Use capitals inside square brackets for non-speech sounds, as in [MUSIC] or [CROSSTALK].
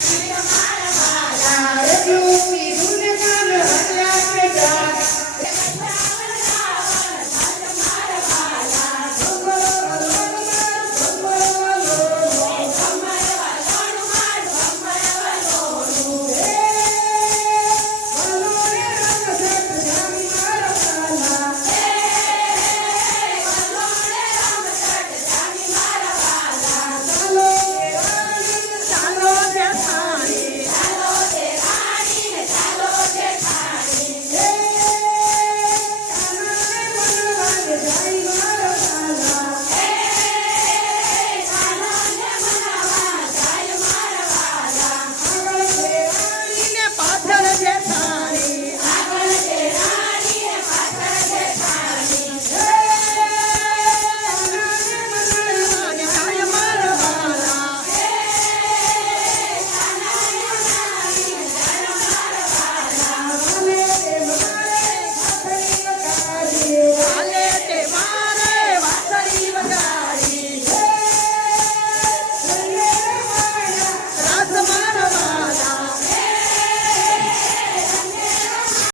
Thank [LAUGHS] you.